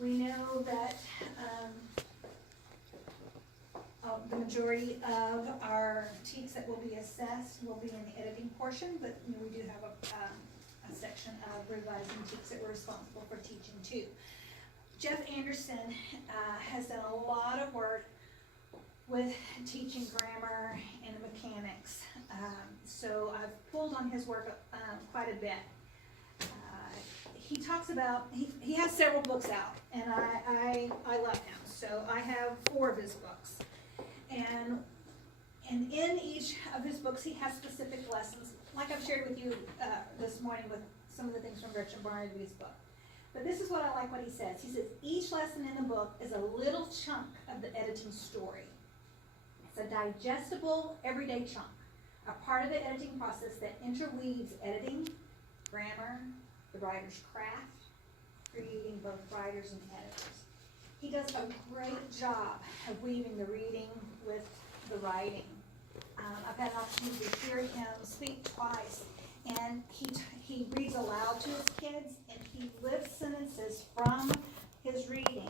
We know that the majority of our TEKS that will be assessed will be in the editing portion, but we do have a section of revising TEKS that we're responsible for teaching too. Jeff Anderson has done a lot of work with teaching grammar and mechanics, so I've pulled on his work quite a bit. He talks about, he has several books out, and I love him, so I have 4 of his books. And in each of his books, he has specific lessons, like I've shared with you this morning with some of the things from Gretchen Barnaby's book. But this is what I like what he says. He says, each lesson in the book is a little chunk of the editing story. It's a digestible, everyday chunk, a part of the editing process that interweaves editing, grammar, the writer's craft, creating both writers and editors. He does a great job of weaving the reading with the writing. I've had an opportunity to hear him speak twice, and he reads aloud to his kids, and he lifts sentences from his reading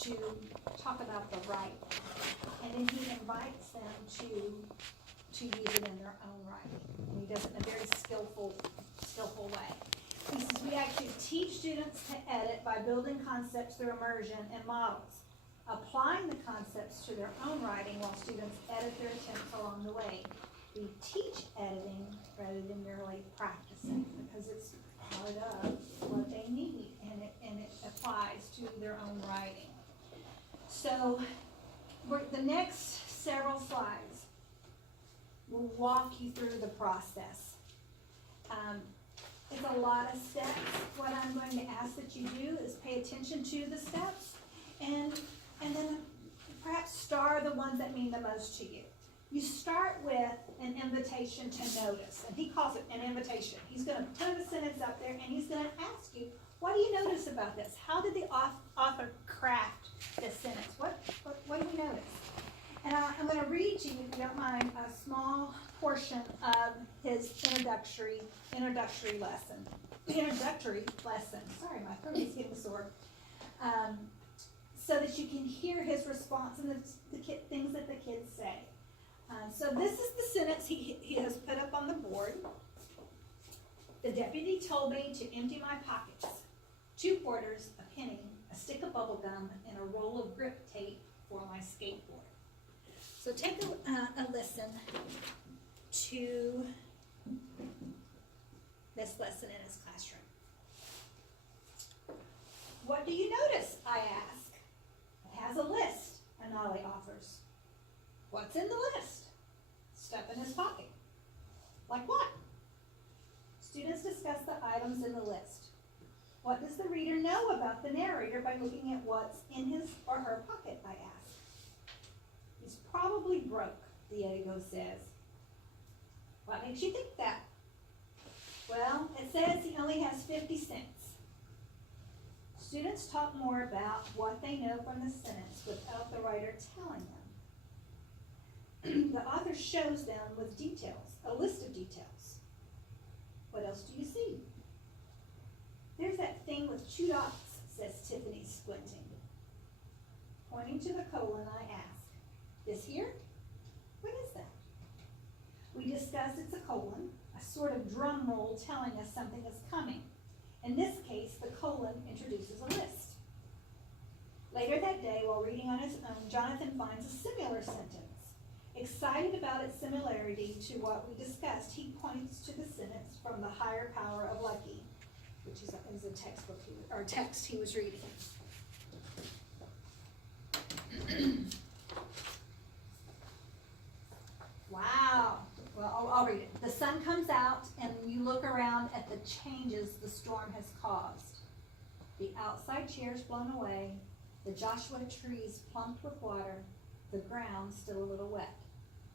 to talk about the writing. And then he invites them to use it in their own writing. And he does it in a very skillful way. He says, we actually teach students to edit by building concepts through immersion and models, applying the concepts to their own writing while students edit their attempts along the way. We teach editing rather than merely practicing, because it's part of what they need, and it applies to their own writing. So the next several slides will walk you through the process. It's a lot of steps. What I'm going to ask that you do is pay attention to the steps, and then perhaps star the ones that mean the most to you. You start with an invitation to notice, and he calls it an invitation. He's going to put a sentence up there, and he's going to ask you, what do you notice about this? How did the author craft this sentence? What do you notice? And I'm going to read to you, if you don't mind, a small portion of his introductory lesson. Sorry, my throat is getting sore. So that you can hear his response and the things that the kids say. So this is the sentence he has put up on the board. The deputy told me to empty my pockets. 2 quarters, a penny, a stick of bubble gum, and a roll of grip tape for my skateboard. So take a listen to this lesson in his classroom. What do you notice? I ask. It has a list, Anali offers. What's in the list? Stuff in his pocket. Like what? Students discuss the items in the list. What does the reader know about the narrator by looking at what's in his or her pocket, I ask. He's probably broke, Diego says. What makes you think that? Well, it says he only has 50 cents. Students talk more about what they know from the sentence without the writer telling them. The author shows them with details, a list of details. What else do you see? There's that thing with 2 dots, says Tiffany, squinting. Pointing to the colon, I ask, this here? What is that? We discuss it's a colon, a sort of drum roll telling us something is coming. In this case, the colon introduces a list. Later that day, while reading on his own, Jonathan finds a similar sentence. Excited about its similarity to what we discussed, he points to the sentence from The Higher Power of Lucky, which is a textbook or text he was reading. Wow. Well, I'll read it. The sun comes out, and you look around at the changes the storm has caused. The outside chairs blown away, the Joshua trees plumped with water, the ground still a little wet.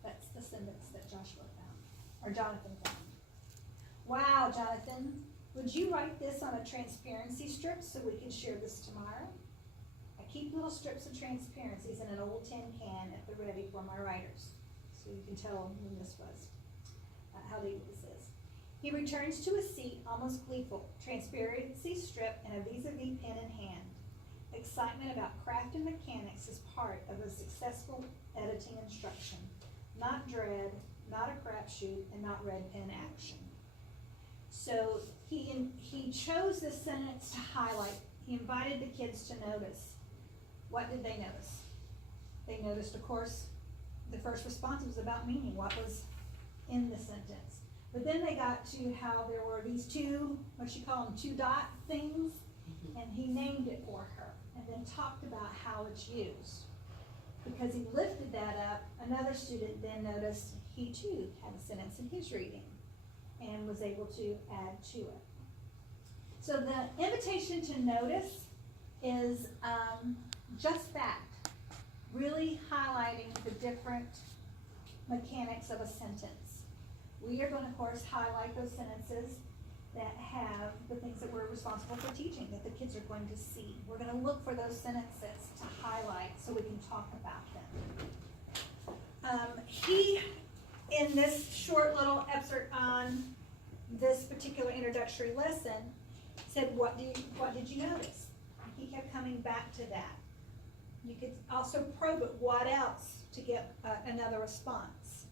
That's the sentence that Joshua found, or Jonathan found. Wow, Jonathan, would you write this on a transparency strip so we can share this tomorrow? I keep little strips of transparencies in an old tin can at the ready for my writers, so you can tell when this was, how legal this is. He returns to his seat, almost gleeful, transparency strip and a vis-a-vis pen in hand. excitement about craft and mechanics is part of a successful editing instruction, not dread, not a crapshoot, and not red pen action. So he chose this sentence to highlight. He invited the kids to notice. What did they notice? They noticed, of course, the first response was about meaning, what was in the sentence. But then they got to how there were these two, what you call them, two dot things, and he named it for her, and then talked about how it's used. Because he lifted that up, another student then noticed he too had a sentence in his reading and was able to add to it. So the invitation to notice is just that, really highlighting the different mechanics of a sentence. We are going to, of course, highlight those sentences that have the things that we're responsible for teaching, that the kids are going to see. We're going to look for those sentences to highlight so we can talk about them. He, in this short little excerpt on this particular introductory lesson, said, what did you notice? He kept coming back to that. You could also probe it, what else, to get another response.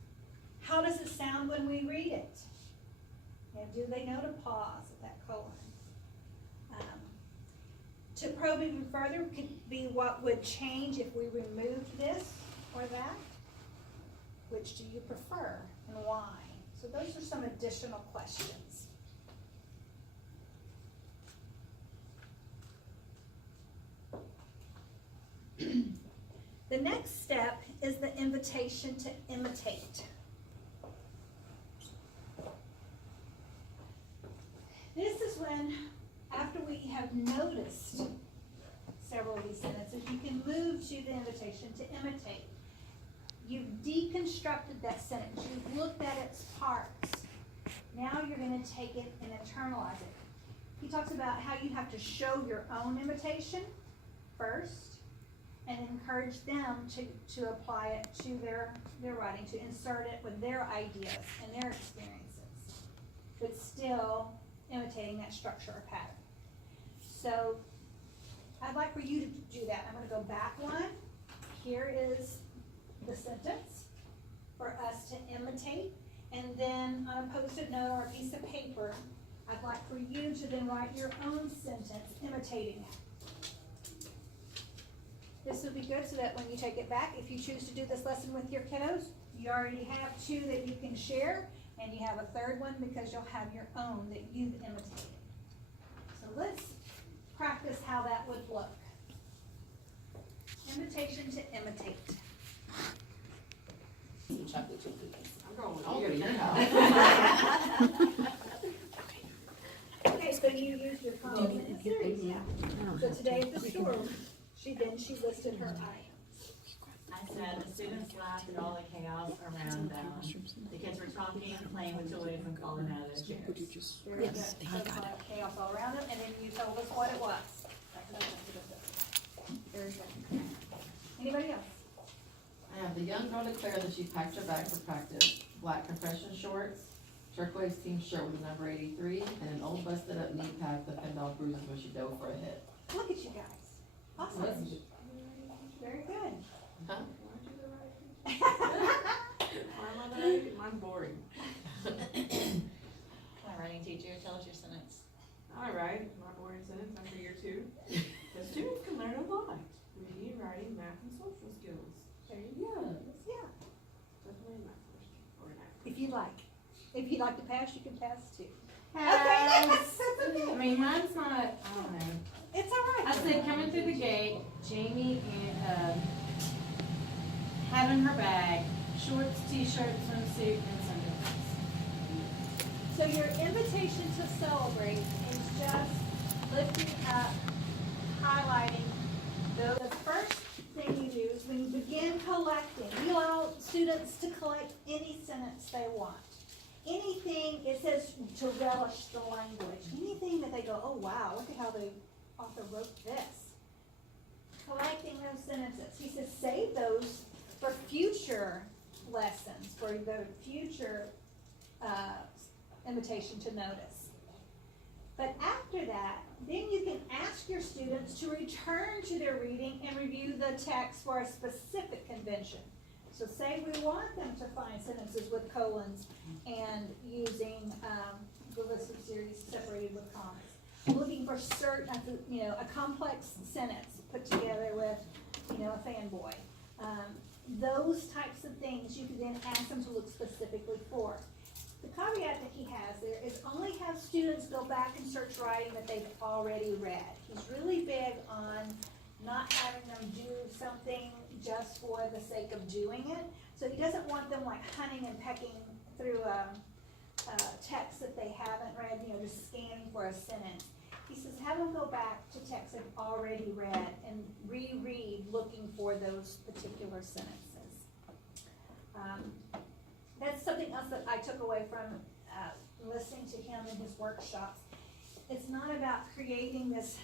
How does it sound when we read it? And do they know to pause at that colon? To probe even further could be what would change if we removed this or that. Which do you prefer and why? So those are some additional questions. The next step is the invitation to imitate. This is when, after we have noticed several of these sentences, you can move to the invitation to imitate. You've deconstructed that sentence. You've looked at its parts. Now you're going to take it and internalize it. He talks about how you have to show your own imitation first and encourage them to apply it to their writing, to insert it with their ideas and their experiences, but still imitating that structure or pattern. So I'd like for you to do that. I'm going to go back one. Here is the sentence for us to imitate, and then on a post-it note or a piece of paper, I'd like for you to then write your own sentence imitating it. This would be good so that when you take it back, if you choose to do this lesson with your kiddos, you already have two that you can share, and you have a third one because you'll have your own that you've imitated. So let's practice how that would look. Invitation to imitate. Chocolate chip cookies. I'm going with you to your house. Okay, so you used your phone in the series, yeah. So today at the store, she listed her items. I said the students laughed at all the chaos around them. The kids were talking and playing with toys and falling out of their chairs. Very good. So chaos all around them, and then you told us what it was. Very good. Anybody else? I have the young girl declare that she packed her bag for practice. Black compression shorts, turquoise team shirt with the number 83, and an old busted up knee pad with fend off bruises when she dove for a hit. Look at you guys. Awesome. Very good. Huh? I'm boring. My writing teacher, tell us your sentence. All right, my boring sentence after year 2. The students can learn a lot. Reading, writing, math, and social skills. There you go. Yeah. Definitely my first or an act. If you like. If you'd like to pass, you can pass too. Pass. That's okay. I mean, mine's not, I don't know. It's all right. I said coming through the gate, Jamie and, having her bag, shorts, t-shirt, swimsuit, and sunglasses. So your invitation to celebrate is just lifting up, highlighting the first thing you do is when you begin collecting, you allow students to collect any sentence they want. Anything, it says to relish the language. Anything that they go, oh wow, look at how the author wrote this. Collecting those sentences. He says save those for future lessons, for the future invitation to notice. But after that, then you can ask your students students to return to their reading and review the text for a specific convention. So say we want them to find sentences with colons and using, the list of series separated with commas. Looking for certain, a complex sentence put together with, a fanboy. Those types of things you could then ask them to look specifically for. The caveat that he has there is only have students go back and search writing that they've already read. He's really big on not having them do something just for the sake of doing it. So he doesn't want them like hunting and pecking through a text that they haven't read, just scanning for a sentence. He says have them go back to texts they've already read and reread looking for those particular sentences. That's something else that I took away from listening to him in his workshops. It's not about creating this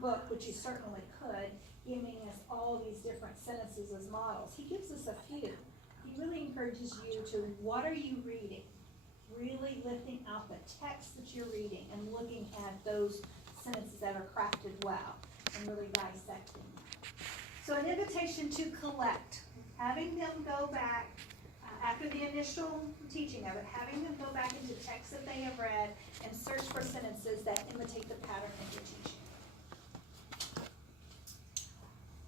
book, which you certainly could, giving us all these different sentences as models. He gives us a few. He really encourages you to, what are you reading? Really lifting out the text that you're reading and looking at those sentences that are crafted well and really dissecting. So an invitation to collect, having them go back after the initial teaching of it, having them go back into texts that they have read and search for sentences that imitate the pattern that you're teaching.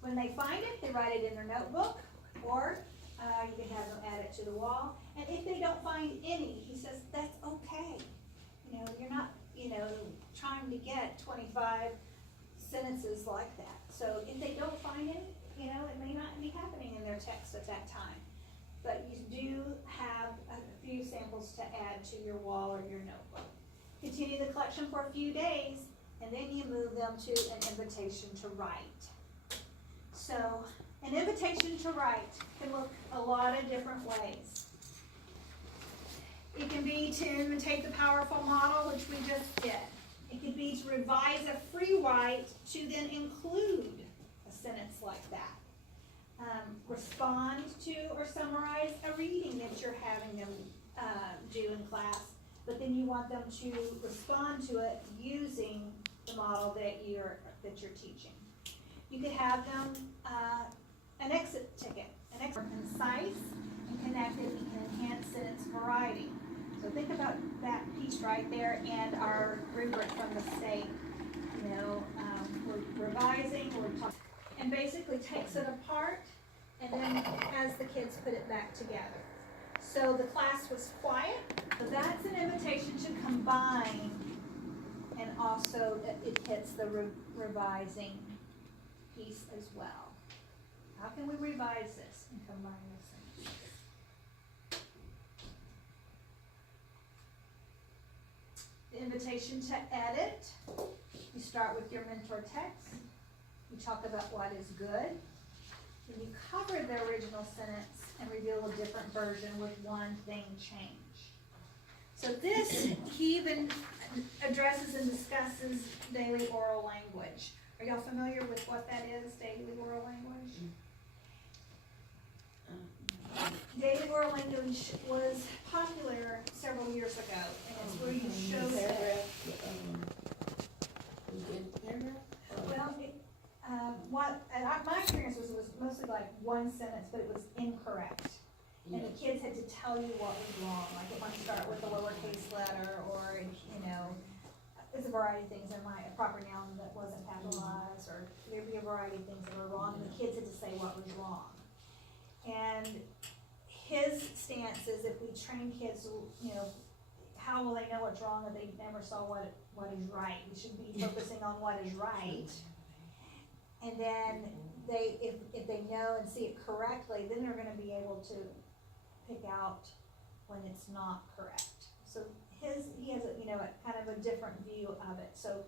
When they find it, they write it in their notebook, or you can have them add it to the wall. And if they don't find any, he says, that's okay. You're not, trying to get 25 sentences like that. So if they don't find any, it may not be happening in their text at that time. But you do have a few samples to add to your wall or your notebook. Continue the collection for a few days, and then you move them to an invitation to write. So an invitation to write can look a lot of different ways. It can be to imitate the powerful model, which we just did. It could be to revise a free write to then include a sentence like that. Respond to or summarize a reading that you're having them do in class, but then you want them to respond to it using the model that you're teaching. You could have them an exit ticket, concise and connected and can enhance sentence variety. So think about that piece right there and our rubric from the state. We're revising, we're talking, and basically takes it apart and then has the kids put it back together. So the class was quiet, so that's an invitation to combine, and also it hits the revising piece as well. How can we revise this and combine this? The invitation to edit. You start with your mentor text. You talk about what is good. Then you cover the original sentence and reveal a different version with one thing changed. So this, he even addresses and discusses daily oral language. Are y'all familiar with what that is, daily oral language? Daily oral language was popular several years ago, and it's where you show that. Well, my experience was it was mostly like one sentence, but it was incorrect. And the kids had to tell you what was wrong, like it might start with a lowercase letter, or, there's a variety of things. There might a proper noun that wasn't capitalized, or there'd be a variety of things that were wrong, and the kids had to say what was wrong. And his stance is if we train kids, how will they know what's wrong if they never saw what is right? We should be focusing on what is right. And then if they know and see it correctly, then they're gonna be able to pick out when it's not correct. So he has a kind of a different view of it. So,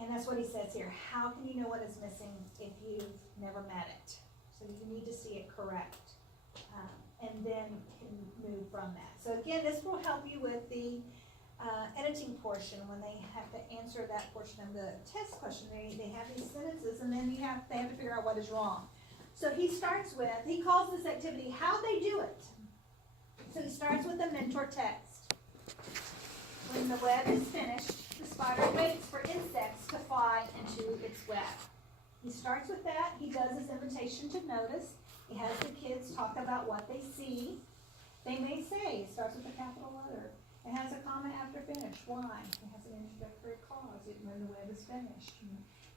and that's what he says here. How can you know what is missing if you've never met it? So you need to see it correct, and then can move from that. So again, this will help you with the editing portion when they have to answer that portion of the test question. They have these sentences, and then they have to figure out what is wrong. So he calls this activity how they do it. So he starts with a mentor text. When the web is finished, the spider waits for insects to fly into its web. He starts with that, he does his invitation to notice, he has the kids talk about what they see. They may say, it starts with a capital letter, it has a comma after finish, why? It has an introductory clause, when the web is finished.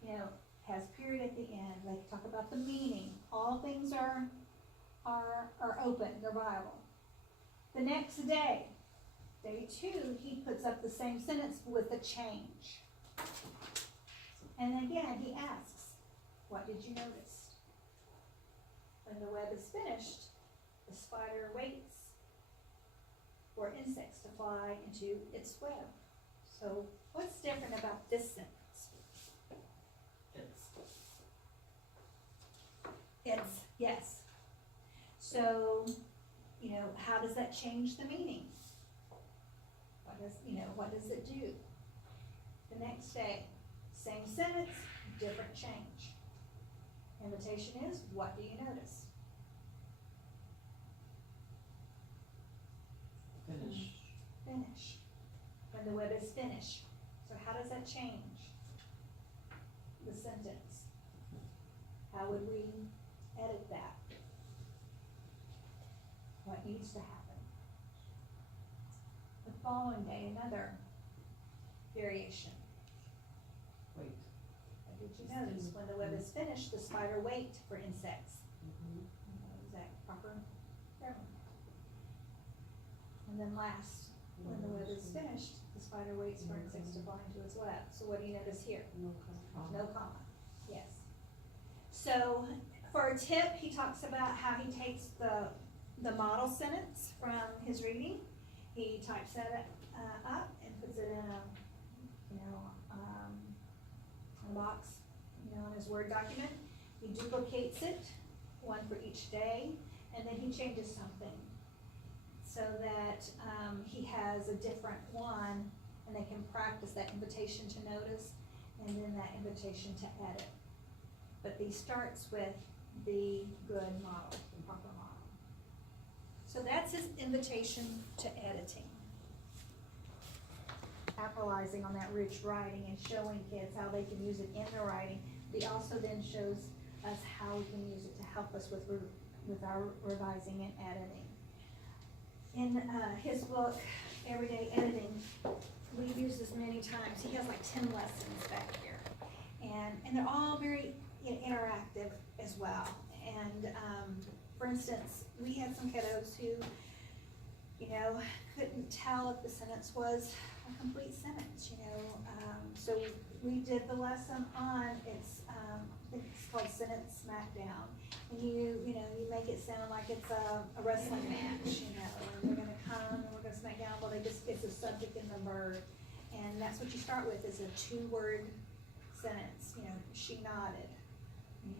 You know, has period at the end, they talk about the meaning, all things are open, they're viable. The next day, day 2, he puts up the same sentence with a change. And again, he asks, what did you notice? When the web is finished, the spider waits for insects to fly into its web. So what's different about this sentence? It's, yes. So, you know, how does that change the meaning? What does it do? The next day, same sentence, different change. Invitation is, what do you notice? Finish. Finish. When the web is finished. So how does that change the sentence? How would we edit that? What needs to happen? The following day, another variation. Wait. What did you notice? When the web is finished, the spider wait for insects. Is that proper grammar? And then last, when the web is finished, the spider waits for insects to fly into its web. So what do you notice here? No comma, yes. So for a tip, he talks about how he takes the model sentence from his reading. He types that up and puts it in a box, in his Word document. He duplicates it, one for each day, and then he changes something so that he has a different one, and they can practice that invitation to notice and then that invitation to edit. But he starts with the good model, the proper model. So that's his invitation to editing. Capitalizing on that rich writing and showing kids how they can use it in their writing. He also then shows us how we can use it to help us with our revising and editing. In his book, Everyday Editing, we've used this many times. He has like 10 lessons back here. And they're all very interactive as well. And for instance, we had some kiddos who, couldn't tell if the sentence was a complete sentence, so we did the lesson on, I think it's called Sentence Smackdown. And you make it sound like it's a wrestling match, and they're gonna come and we're gonna smack down, well, it's a subject and the verb. And that's what you start with, is a 2-word sentence, she nodded,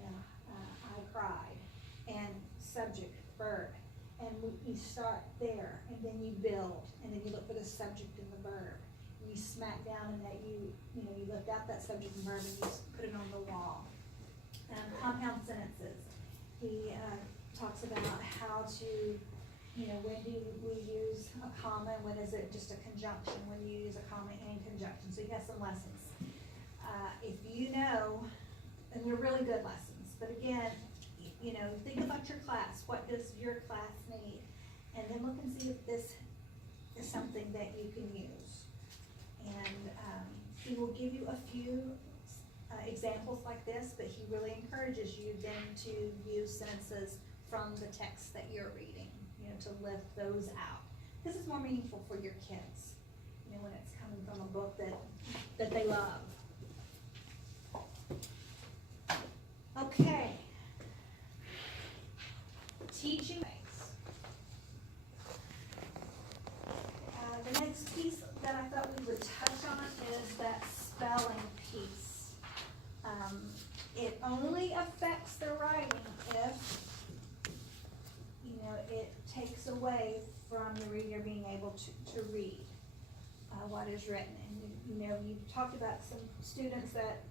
I cried, and subject, verb. And you start there, and then you build, and then you look for the subject and the verb. And you smack down in that you lift out that subject and verb and you put it on the wall. Compound sentences. He talks about how to, when do we use a comma, when is it just a conjunction, when you use a comma and conjunction. So he has some lessons. If you know, and they're really good lessons, but again, think about your class. What does your class need? And then look and see if this is something that you can use. And he will give you a few examples like this, but he really encourages you then to use sentences from the text that you're reading, to lift those out. This is more meaningful for your kids, when it's coming from a book that they love. Okay. Teaching ways. The next piece that I thought we would touch on is that spelling piece. It only affects the writing if, it takes away from the reader being able to read what is written. And, you talked about some students that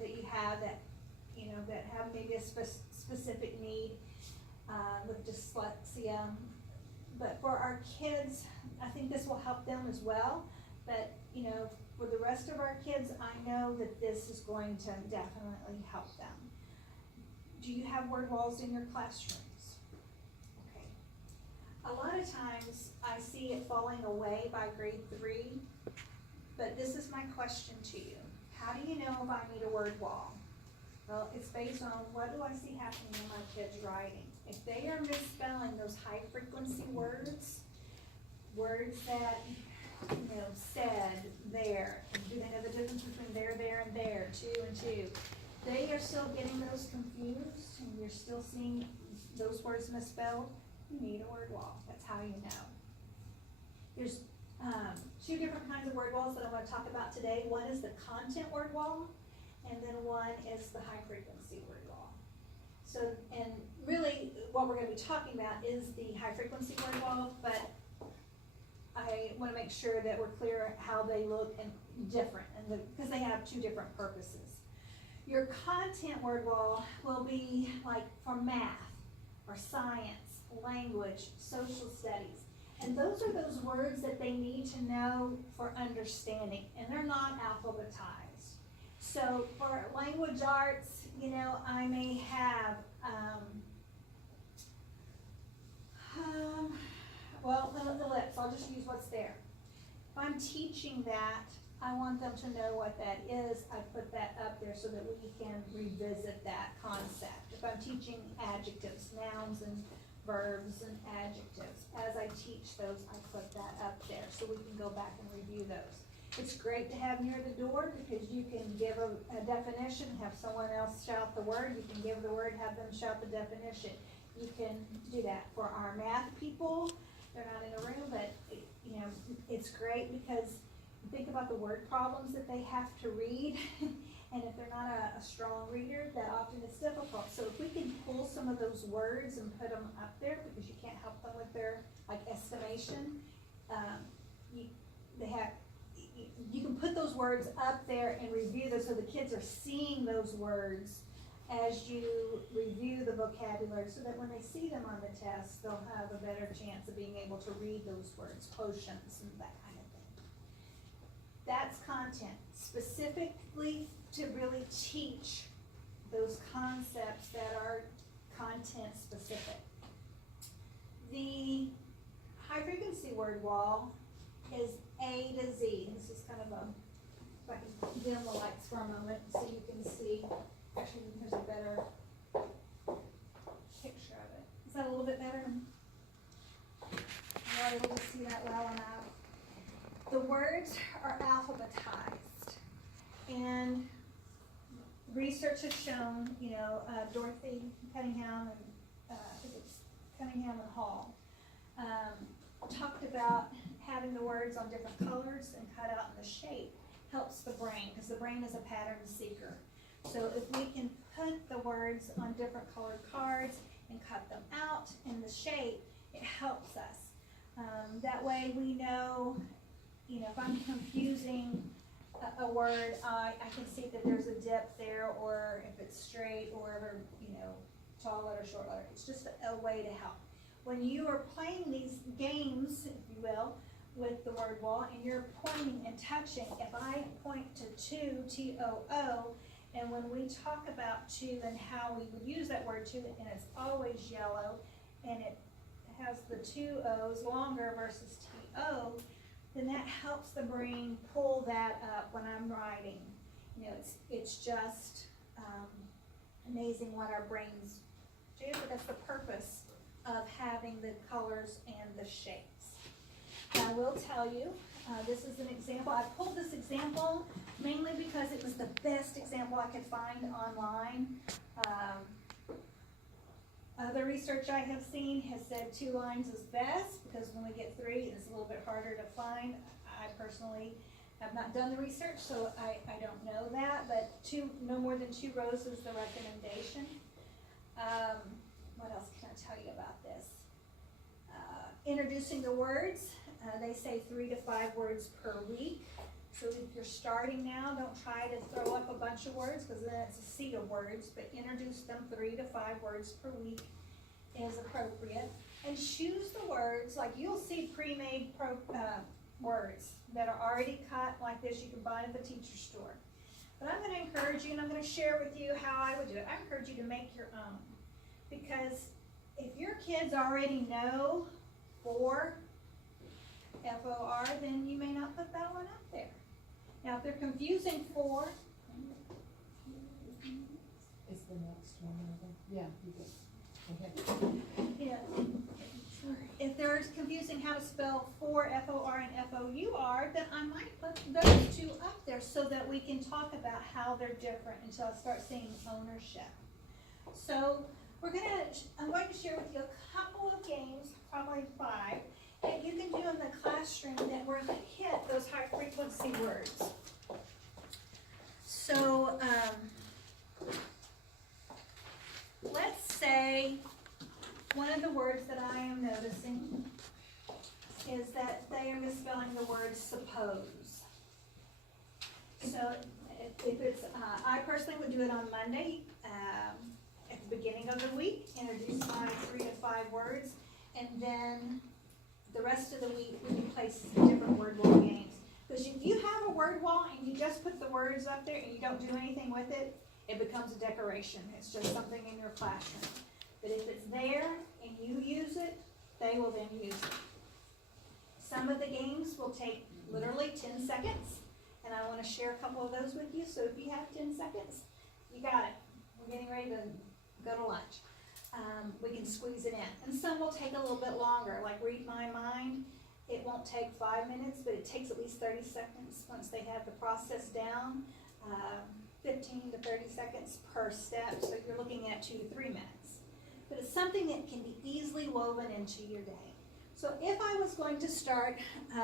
you have that, that have maybe a specific need with dyslexia. But for our kids, I think this will help them as well. But, For the rest of our kids, I know that this is going to definitely help them. Do you have word walls in your classrooms? Okay. A lot of times, I see it falling away by grade 3, but this is my question to you. How do you know if I need a word wall? Well, it's based on what do I see happening in my kids' writing. If they are misspelling those high-frequency words, words that, you know, said, there, and do they know the difference between there, and there, two and two? They are still getting those confused, and you're still seeing those words misspelled, you need a word wall. That's how you know. There's two different kinds of word walls that I want to talk about today. One is the content word wall, and then one is the high frequency word wall. So, and really what we're going to be talking about is the high frequency word wall, but I want to make sure that we're clear how they look and different, and because they have two different purposes. Your content word wall will be like for math or science, language, social studies. And those are those words that they need to know for understanding, and they're not alphabetized. So for language arts, you know, I may have, well, the lips, I'll just use what's there. If I'm teaching that, I want them to know what that is. I put that up there so that we can revisit that concept. If I'm teaching adjectives, nouns and verbs and adjectives, as I teach those, I put that up there so we can go back and review those. It's great to have near the door because you can give a definition, have someone else shout the word, you can give the word, have them shout the definition. You can do that. For our math people, they're not in a room, but you know, it's great because think about the word problems that they have to read. And if they're not a strong reader, that often is difficult. So if we can pull some of those words and put them up there, because you can't help them with their like estimation, you can put those words up there and review them so the kids are seeing those words as you review the vocabulary, so that when they see them on the test, they'll have a better chance of being able to read those words, quotients and that kind of thing. That's content, specifically to really teach those concepts that are content specific. The high frequency word wall is A to Z. This is kind of a, if I can dim the lights for a moment so you can see. Actually, here's a better picture of it. Is that a little bit better? You're able to see that well enough. The words are alphabetized, and research has shown, you know, Dorothy Cunningham and Cunningham and Hall talked about having the words on different colors and cut out in the shape helps the brain, because the brain is a pattern seeker. So if we can put the words on different colored cards and cut them out in the shape, it helps us. That way we know, you know, if I'm confusing a word, I can see that there's a dip there, or if it's straight, or whatever, you know, tall letter, short letter. It's just a way to help. When you are playing these games, if you will, with the word wall, and you're pointing and touching, if I point to two, T-O-O, and when we talk about two and how we would use that word two, and it's always yellow, and it has the two O's longer versus T-O, then that helps the brain pull that up when I'm writing. You know, it's just amazing what our brains do, but that's the purpose of having the colors and the shapes. I will tell you, this is an example. I pulled this example mainly because it was the best example I could find online. Other research I have seen has said 2 lines is best, because when we get 3, it's a little bit harder to find. I personally have not done the research, so I don't know that, but no more than 2 rows is the recommendation. What else can I tell you about this? Introducing the words, they say 3 to 5 words per week. So if you're starting now, don't try to throw up a bunch of words, because then it's a sea of words, but introduce them 3 to 5 words per week is appropriate. And choose the words, like you'll see pre-made words that are already cut like this, you can buy at the teacher store. But I'm gonna encourage you, and I'm gonna share with you how I would do it. I encourage you to make your own. Because if your kids already know for FOR, then you may not put that one up there. Now, if they're confusing for, It's the next one, I think. Yeah, you did. yeah, if they're confusing how to spell for FOR and FOUR, then I might put those two up there so that we can talk about how they're different until I start seeing ownership. So I'm going to share with you a couple of games, probably 5, that you can do in the classroom that will hit those high frequency words. So, let's say one of the words that I am noticing is that they are misspelling the word suppose. So if it's, I personally would do it on Monday, at the beginning of the week, introduce my 3 to 5 words, and then the rest of the week we can play different word wall games. Because if you have a word wall and you just put the words up there and you don't do anything with it, it becomes a decoration. It's just something in your classroom. But if it's there and you use it, they will then use it. Some of the games will take literally 10 seconds, and I want to share a couple of those with you. So if you have 10 seconds, you got it. We're getting ready to go to lunch. We can squeeze it in. And some will take a little bit longer, like Read My Mind. It won't take 5 minutes, but it takes at least 30 seconds once they have the process down. 15 to 30 seconds per step, so you're looking at 2 to 3 minutes. But it's something that can be easily woven into your day. So if I was going to start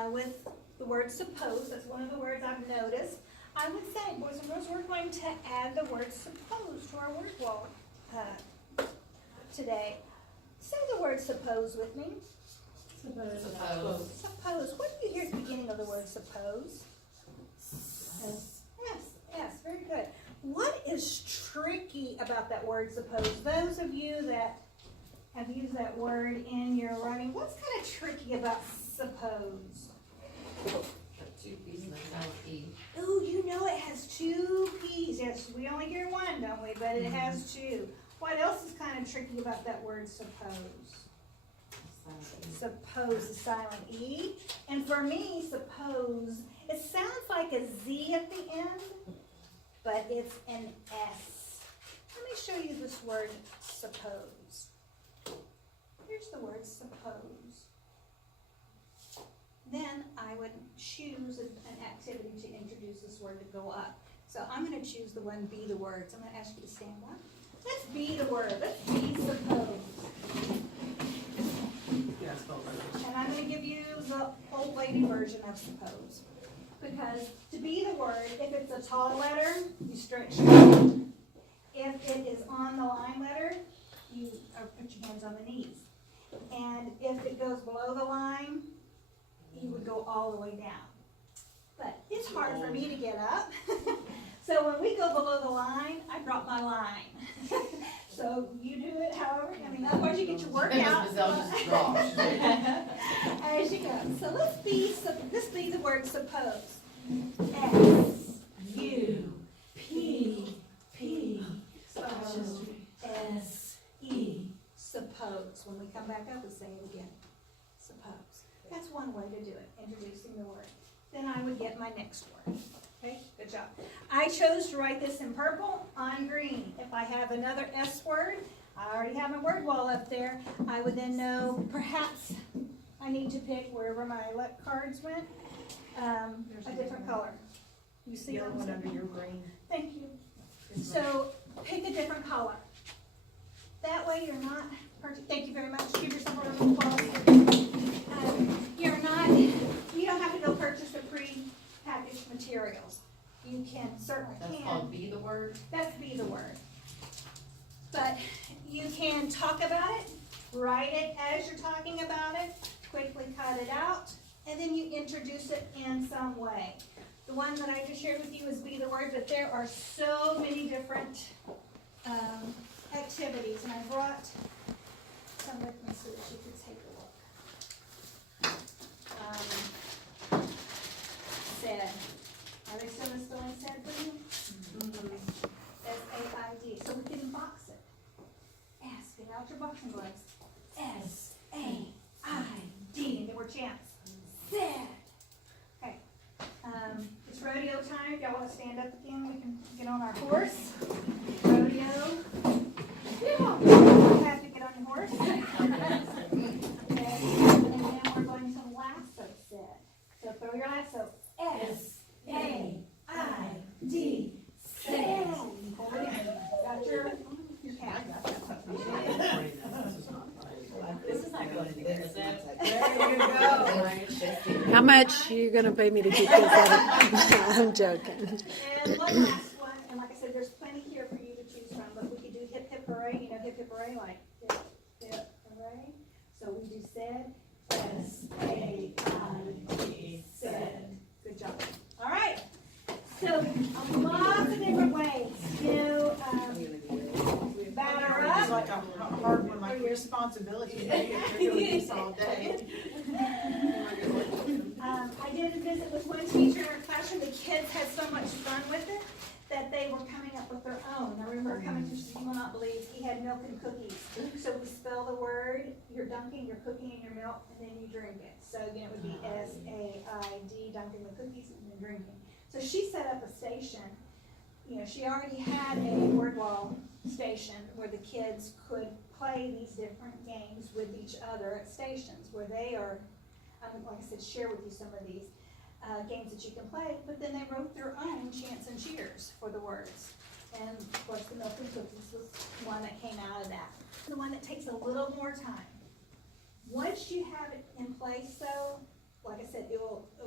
with the word suppose, that's one of the words I've noticed, I would say, boys and girls, we're going to add the word suppose to our word wall today. Say the word suppose with me. Suppose. Suppose. What do you hear at the beginning of the word suppose? Yes, very good. What is tricky about that word suppose? Those of you that have used that word in your writing, what's kind of tricky about suppose? The 2 P's and the silent E. Ooh, you know it has 2 P's. Yes, we only hear one, don't we? But it has 2. What else is kind of tricky about that word suppose? Suppose, the silent E. And for me, suppose, it sounds like a Z at the end, but it's an S. Let me show you this word suppose. Here's the word suppose. Then I would choose an activity to introduce this word to go up. So I'm going to choose the one, be the words. I'm going to ask you to stand up. Let's be the word. Let's be suppose. And I'm going to give you the old lady version of suppose. Because to be the word, if it's a tall letter, you stretch your hand. If it is on the line letter, you put your hands on the knees. And if it goes below the line, you would go all the way down. But it's hard for me to get up. So when we go below the line, I drop my line. So you do it however, I mean, otherwise you get your workout. Ms. Gazelle just dropped. As you go. So let's be the word suppose. S, U, P, P, O, S, E. Suppose. When we come back up, we say it again. Suppose. That's one way to do it, introducing the word. Then I would get my next word. Okay, good job. I chose to write this in purple on green. If I have another S word, I already have my word wall up there. I would then know perhaps I need to pick wherever my cards went, a different color. You see what I'm saying? under your brain. Thank you. So pick a different color. That way you're not, thank you very much. Give yourself a round of applause. You don't have to go purchase the pre-packaged materials. You can, certainly That's can. called be the word. That's be the word. But you can talk about it, write it as you're talking about it, quickly cut it out, and then you introduce it in some way. The one that I just shared with you is be the word, but there are so many different activities, and I brought some with me so that you could take a look. said. Are they still installing said for you? S-A-I-D, so we can box it. S, get out your boxing gloves. S-A-I-D, and then we're champs. Said. Okay, it's rodeo time. If y'all wanna stand up again, we can get on our horse. Rodeo. You have to get on your horse. Okay, and then we're going to lasso said. So throw your lasso. S-A-I-D. Said. Hold it in. Got your cap. This is not going anywhere, is it? How much are you gonna pay me to keep this up? I'm joking. And one last one, and like I said, there's plenty here for you to choose from, but we could do hip hip hooray, you know, hip hip hooray, like hip hip hooray. So we do said, S-A-I-D, said. Good job. All right. So lots of different ways to batter It's up. like a hard one, like responsibility, you know, you're doing this all day. I did a visit with one teacher in her classroom. The kids had so much fun with it that they were coming up with their own. I remember coming to, you will not believe, he had milk and cookies. So we spell the word, you're dunking, you're cooking in your milk, and then you drink it. So again, it would be S-A-I-D, dunking the cookies and then drinking. So she set up a station. You know, she already had a word wall station where the kids could play these different games with each other at stations where they are, like I said, share with you some of these games that you can play, but then they wrote their own chants and cheers for the words. And of course, the milk and cookies was one that came out of that. The one that takes a little more time. Once you have it in place though, like I said, it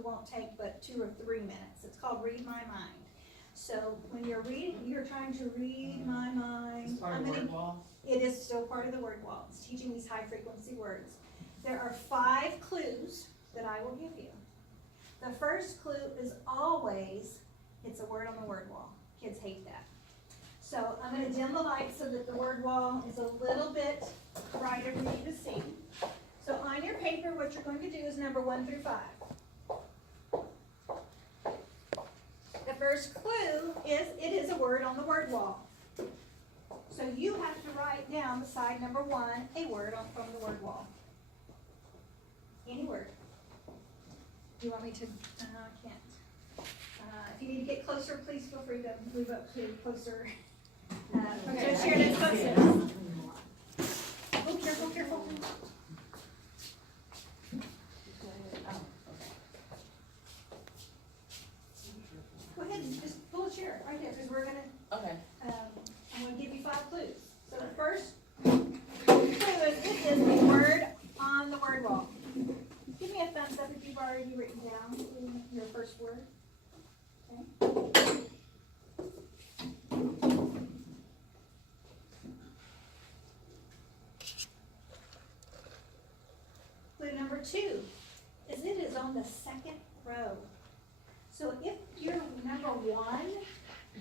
won't take but 2 or 3 minutes. It's called Read My Mind. So when you're reading, you're trying to read my mind. It's part of the word wall. It is still part of the word wall. It's teaching these high frequency words. There are 5 clues that I will give you. The first clue is always, it's a word on the word wall. Kids hate that. So I'm going to dim the light so that the word wall is a little bit brighter for you to see. So on your paper, what you're going to do is number 1 through 5. The first clue is, it is a word on the word wall. So you have to write down beside number 1 a word from the word wall. Any word. Do you want me to? I can't. If you need to get closer, please feel free to move up to closer. Okay. Just share this closer. Oh, careful, careful. Go ahead and just pull a chair right there, because we're gonna, Okay. I'm gonna give you 5 clues. So the first clue is, it is a word on the word wall. Give me a thumbs up if you've already written down your first word. Okay. Clue number 2 is, it is on the second row. So if your number 1,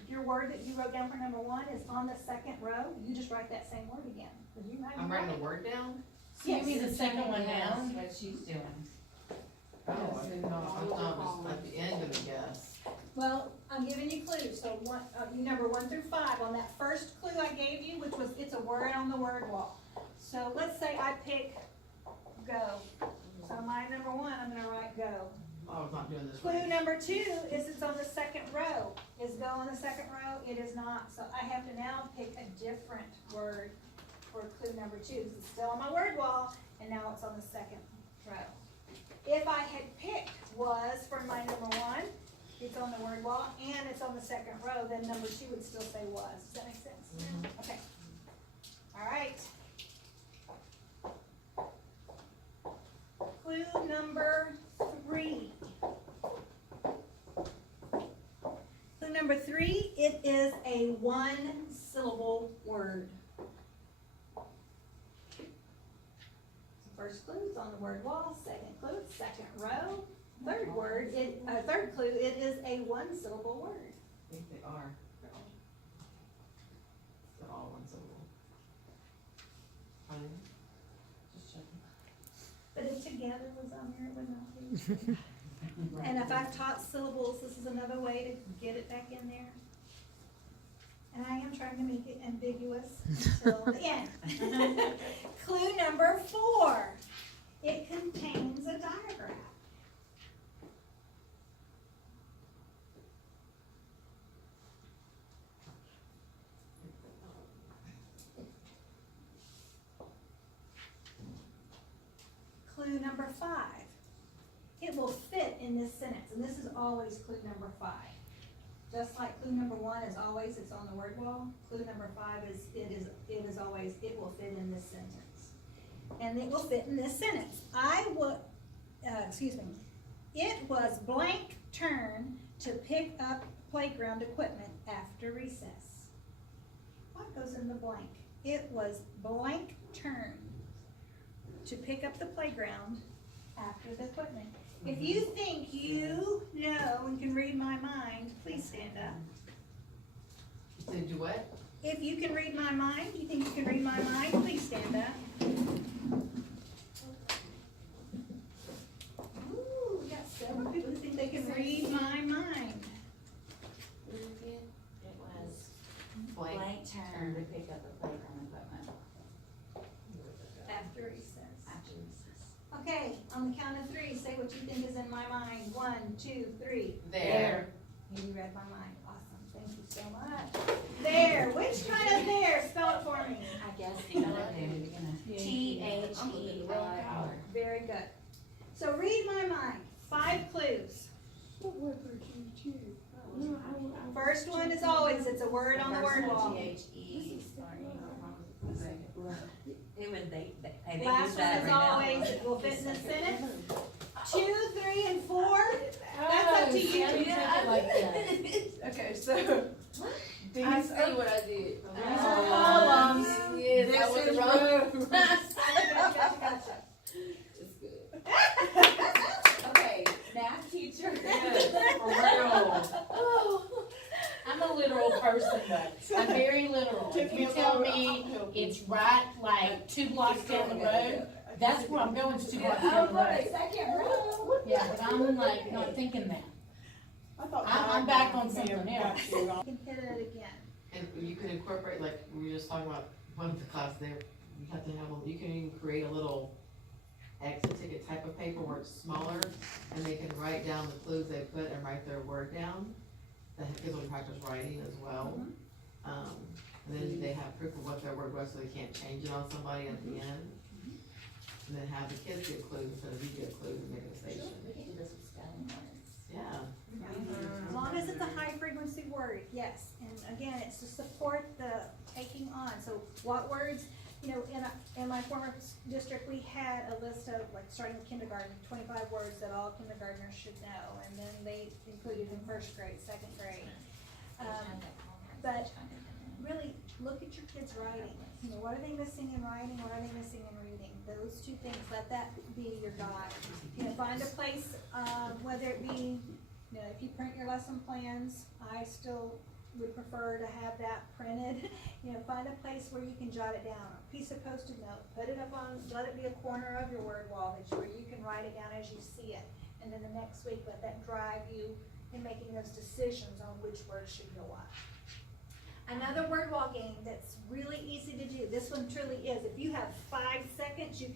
your word that you wrote down for number 1 is on the second row, you just write that same word again. I'm writing the word down? So you mean the second one down? What she's doing. Oh, I didn't know, I thought it was at the end of the guess. Well, I'm giving you clues, so you number 1 through 5, on that first clue I gave you, which was, it's a word on the word wall. So let's say I pick go. So my number 1, I'm gonna write go. Oh, I was not doing this Clue right. number 2 is, it's on the second row. Is go on the second row? It is not. So I have to now pick a different word for clue number 2. It's still on my word wall, and now it's on the second row. If I had picked was for my number 1, it's on the word wall, and it's on the second row, then number 2 would still say was. Does that make sense? Okay. All right. Clue number 3. Clue number 3, it is a 1-syllable word. First clue is on the word wall, second clue, second row. Third clue, it is a 1-syllable word. I think they are. They're all one syllable. Are they? Just checking. But if together was on there, it would not be. And if I've taught syllables, this is another way to get it back in there. And I am trying to make it ambiguous until the end. Clue number 4, it contains a diagram. Clue number 5, it will fit in this sentence, and this is always clue number 5. Just like clue number 1 is always, it's on the word wall, clue number 5 is, it is always, it will fit in this sentence. And it will fit in this sentence. It was blank turn to pick up playground equipment after recess. What goes in the blank? It was blank turn to pick up the playground after the equipment. If you think you know and can read my mind, please stand up. Did you what? If you can read my mind, you think you can read my mind, please stand up. Ooh, we got several people who think they can read my mind. It was Blank. blank turn to pick up the playground equipment After recess. after recess. Okay, on the count of 3, say what you think is in my mind. 1, 2, 3. There. You read my mind. Awesome. Thank you so much. There. Which kind of there? Spell it for me. I guess you know what they're gonna, THER. Very good. So read my mind. 5 clues. First one is always, it's a word on the word wall. THE. It would, they use Last one that is every now. always, it will fit in the sentence. 2, 3, and 4. That's up to you. Okay, so these are, what I did. These are columns. Yes, I this was is wrong. row. Gotcha. It's good. Okay, math teacher. For real. I'm a literal person, though. I'm very literal. If you tell me it's right, like 2 blocks down the road, that's where I'm going, is 2 blocks down the road. Second row. Yeah, but I'm like not thinking that. I thought I'm back on diagrams may have something else. got you wrong. You can hit it again. And you can incorporate, like, we were just talking about one of the classes there, you have to have, you can even create a little exit ticket type of paper where it's smaller, and they can write down the clues they put and write their word down. That gives them practice writing as well. And then they have proof of what their word was, so they can't change it on somebody at the end. And then have the kids get clues instead of you get clues and make a station. We can do this with spelling words. Yeah. As long as it's a high frequency word, yes. And again, it's to support the taking on. So what words, you know, in my former district, we had a list of, like, starting with kindergarten, 25 words that all kindergartners should know. And then they included in 1st grade, 2nd grade. But really, look at your kids' writing. You know, what are they missing in writing? What are they missing in reading? Those 2 things, let that be your guide. You know, find a place, whether it be, you know, if you print your lesson plans, I still would prefer to have that printed. You know, find a place where you can jot it down, a piece of Post-it note, put it up on, let it be a corner of your word wall where you can write it down as you see it. And then the next week, let that drive you in making those decisions on which words should go up. Another word wall game that's really easy to do, this one truly is, if you have 5 seconds, you can